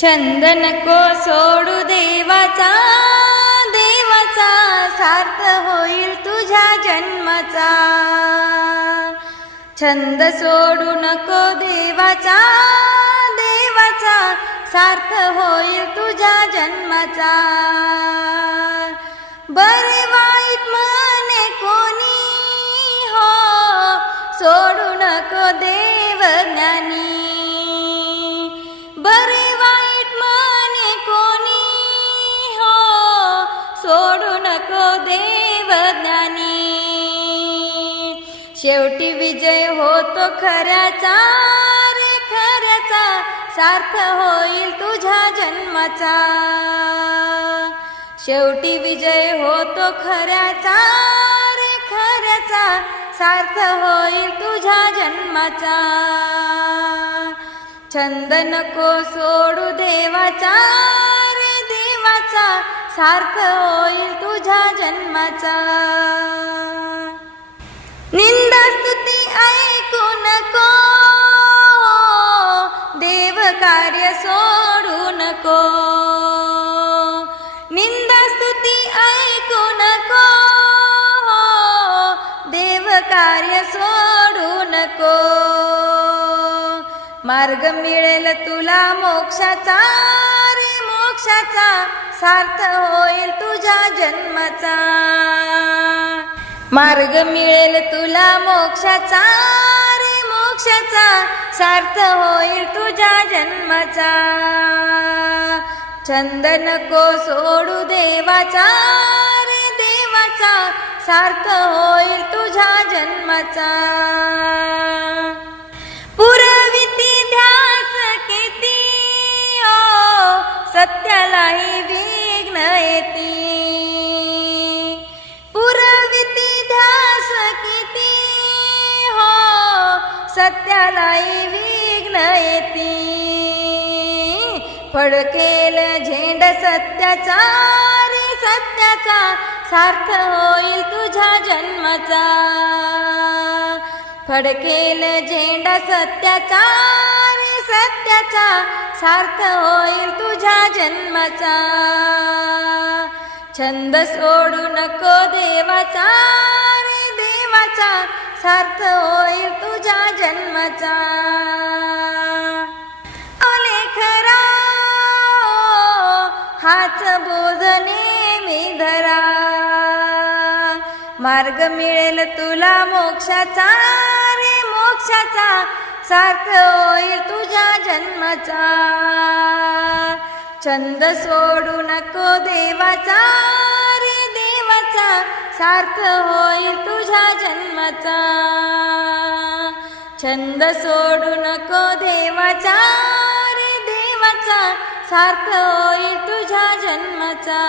छंद नको सोडू देवाचा देवाचा सार्थ होईल तुझ्या जन्माचा. छंद सोडू नको देवाचा देवाचा सार्थ होईल तुझ्या जन्माचा. बरे वाईट म्हणे कोणी हो सोडू नको देव ज्ञानी. बरे शेवटी विजय होतो खऱ्याचा रे खऱ्याचा. सार्थ होईल तुझ्या जन्माचा. शेवटी विजय होतो खऱ्याचा रे खऱ्याचा. सार्थ होईल तुझ्या जन्माचा. छंद नको सोडू देवाचा रे देवाचा. सार्थ होईल तुझ्या जन्माचा. कार्य सोडू नको. निंदा स्तुती ऐकू नको. देव कार्य सोडू नको. मार्ग मिळेल तुला मोक्षाचा रे मोक्षाचा. सार्थ होईल तुझ्या जन्माचा. मार्ग मिळेल तुला मोक्षाचा मोक्षाचा सार्थ होईल तुझ्या जन्माचा. छंद नको सोडू देवाचा रे देवाचा सार्थ होईल तुझ्या जन्माचा. पुरविती ध्यास किती ओ सत्यालाही विघ्न येते. सत्यालाही विघ्न येती. फडकेल झेंड सत्याचा रे सत्याचा सार्थ होईल तुझ्या जन्माचा. फडकेल झेंड सत्याचा रे सत्याचा सार्थ होईल तुझ्या जन्माचा. छंद सोडू नको देवाचा रे देवाचा. सार्थ होईल तुझ्या जन्माचा. खरा हाच बोध मी धरा. मार्ग मिळेल तुला मोक्षाचा रे मोक्षाचा. सार्थ होईल तुझ्या जन्माचा. छंद सोडू नको देवाचा रे देवाचा. सार्थ होईल तुझ्या देवाचा. छंद सोडू नको देवाचा. रे देवाचा सार्थ होईल तुझ्या जन्माचा.